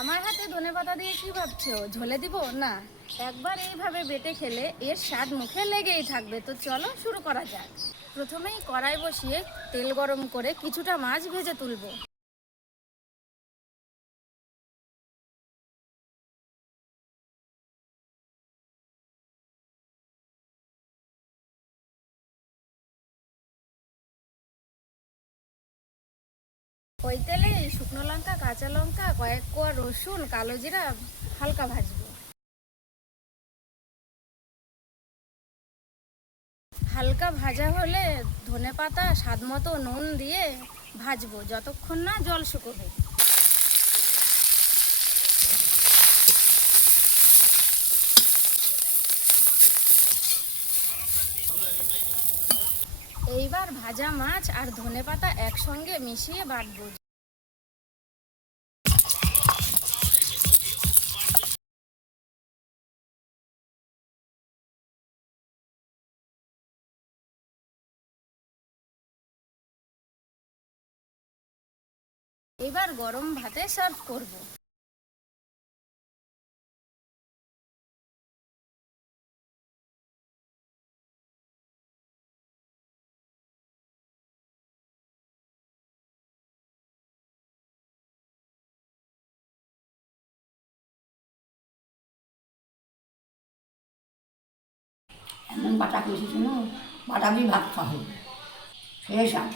আমার হাতে ধনেপাতা দিয়ে কি ভাবছো, ঝোলে দিব না? একবার এইভাবে বেটে খেলে এর স্বাদ মুখে লেগেই থাকবে। তো চলো শুরু করা যাক। প্রথমেই কড়াই বসিয়ে তেল গরম করে কিছুটা মাছ ভেজে তুলবো। ওই তেলেই শুকনো লঙ্কা, কাঁচা লঙ্কা, কয়েক কোয়া রসুন, কালো জিরা হালকা ভাজবো। হালকা ভাজা হলে ধনেপাতা স্বাদ মতো নুন দিয়ে ভাজবো যতক্ষণ না জল শুকোবে। এইবার ভাজা মাছ আর ধনেপাতা একসঙ্গে মিশিয়ে বাটবো। এবার গরম ভাতে সার্ভ করব। এমন বাটা করেছি, বাটা দিয়ে ভাত খাওয়া হবে, ফ্রেশ আম।